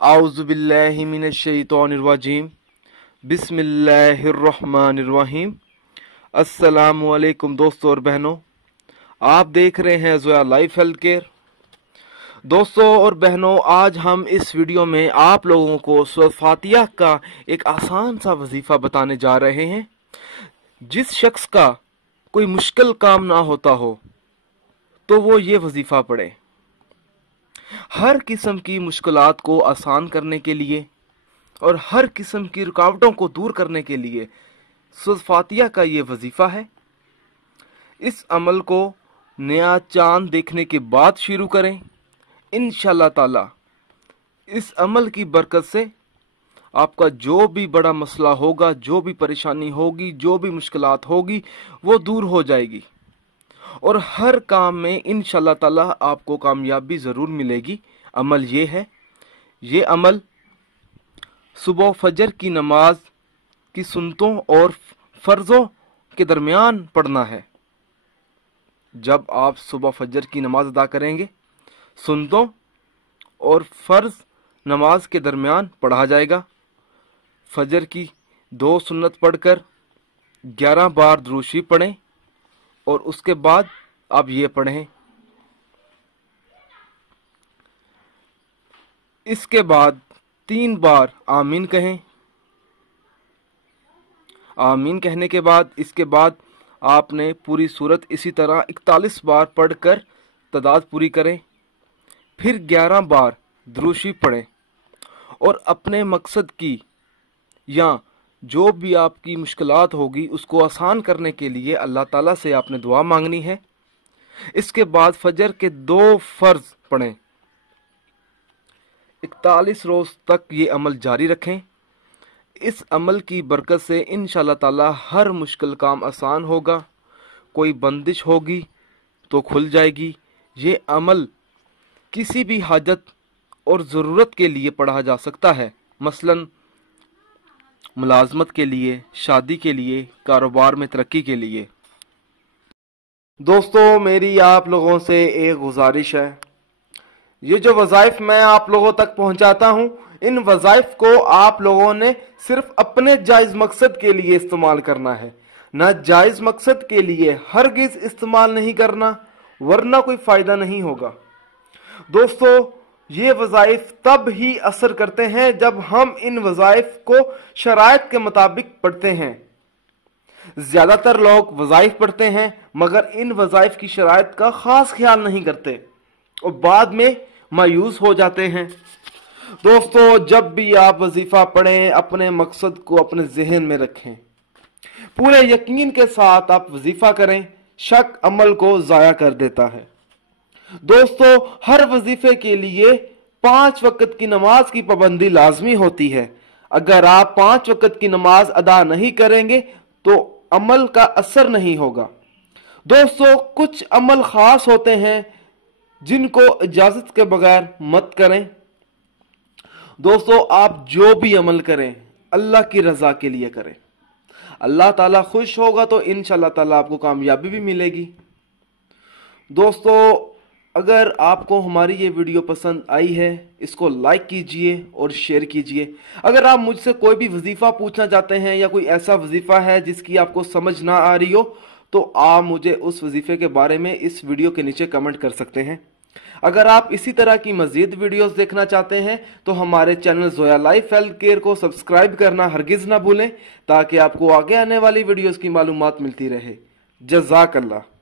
आउज़ुबिल्लाहि मिनश्शैतानिर्रजीम बिस्मिल्लाहिर्रहमानिर्रहीम। अस्सलामु अलैकुम दोस्तों और बहनों, आप देख रहे हैं ज़ोया लाइफ हेल्थ केयर। दोस्तों और बहनों, आज हम इस वीडियो में आप लोगों को सूरह फातिहा का एक आसान सा वजीफ़ा बताने जा रहे हैं। जिस शख्स का कोई मुश्किल काम ना होता हो तो वो ये वजीफ़ा पढ़े। हर किस्म की मुश्किलात को आसान करने के लिए और हर किस्म की रुकावटों को दूर करने के लिए सूरह फातिहा का ये वजीफ़ा है। इस अमल को नया चांद देखने के बाद शुरू करें। इंशाअल्लाह ताला इस अमल की बरकत से आपका जो भी बड़ा मसला होगा, जो भी परेशानी होगी, जो भी मुश्किलात होगी, वो दूर हो जाएगी और हर काम में इंशाअल्लाह ताला आपको कामयाबी ज़रूर मिलेगी। अमल ये है, ये अमल सुबह फजर की नमाज की सुन्नतों और फ़र्ज़ों के दरमियान पढ़ना है। जब आप सुबह फजर की नमाज अदा करेंगे, सुन्नतों और फ़र्ज़ नमाज के दरमियान पढ़ा जाएगा। फजर की 2 सुन्नत पढ़कर 11 बार दुरूद शरीफ पढ़ें और उसके बाद आप ये पढ़ें। इसके बाद 3 बार आमीन कहें। आमीन कहने के बाद इसके बाद आपने पूरी सूरत इसी तरह 41 बार पढ़कर तादाद पूरी करें। फिर 11 बार दुरूद शरीफ पढ़ें और अपने मकसद की या जो भी आपकी मुश्किलात होगी उसको आसान करने के लिए अल्लाह ताला से आपने दुआ मांगनी है। इसके बाद फजर के 2 फ़र्ज़ पढ़ें। 41 रोज़ तक ये अमल जारी रखें। इस अमल की बरकत से इंशाअल्लाह ताला हर मुश्किल काम आसान होगा। कोई बंदिश होगी तो खुल जाएगी। ये अमल किसी भी हाजत और ज़रूरत के लिए पढ़ा जा सकता है, मसलन मुलाजमत के लिए, शादी के लिए, कारोबार में तरक्की के लिए। दोस्तों, मेरी आप लोगों से एक गुजारिश है, ये जो वज़ाइफ मैं आप लोगों तक पहुंचाता हूं, इन वज़ाइफ को आप लोगों ने सिर्फ अपने जायज़ मकसद के लिए इस्तेमाल करना है, ना जायज़ मकसद के लिए हरगिज़ इस्तेमाल नहीं करना, वरना कोई फ़ायदा नहीं होगा। दोस्तों, ये वज़ाइफ तब ही असर करते हैं जब हम इन वज़ाइफ को शराइत के मुताबिक पढ़ते हैं। ज़्यादातर लोग वज़ाइफ पढ़ते हैं मगर इन वज़ाइफ की शराइत का ख़ास ख्याल नहीं करते और बाद में मायूस हो जाते हैं। दोस्तों, जब भी आप वजीफ़ा पढ़ें, अपने मकसद को अपने जहन में रखें, पूरे यकीन के साथ आप वजीफ़ा करें। शक अमल को ज़ाया कर देता है। दोस्तों, हर वजीफे के लिए 5 वक्त की नमाज की पाबंदी लाजमी होती है। अगर आप 5 वक्त की नमाज अदा नहीं करेंगे तो अमल का असर नहीं होगा। दोस्तों, कुछ अमल खास होते हैं जिनको इजाजत के बगैर मत करें। दोस्तों, आप जो भी अमल करें अल्लाह की रजा के लिए करें। अल्लाह ताला खुश होगा तो इंशाअल्लाह ताला आपको कामयाबी भी मिलेगी। दोस्तों, अगर आपको हमारी ये वीडियो पसंद आई है, इसको लाइक कीजिए और शेयर कीजिए। अगर आप मुझसे कोई भी वजीफ़ा पूछना चाहते हैं या कोई ऐसा वजीफ़ा है जिसकी आपको समझ ना आ रही हो तो आप मुझे उस वजीफ़े के बारे में इस वीडियो के नीचे कमेंट कर सकते हैं। अगर आप इसी तरह की मज़ीद वीडियोस देखना चाहते हैं तो हमारे channel Zoya life health care को सब्सक्राइब करना हरगिज़ ना भूलें ताकि आपको आगे आने वाली वीडियोस की मालूमात मिलती रहे। जज़ाकल्लाह।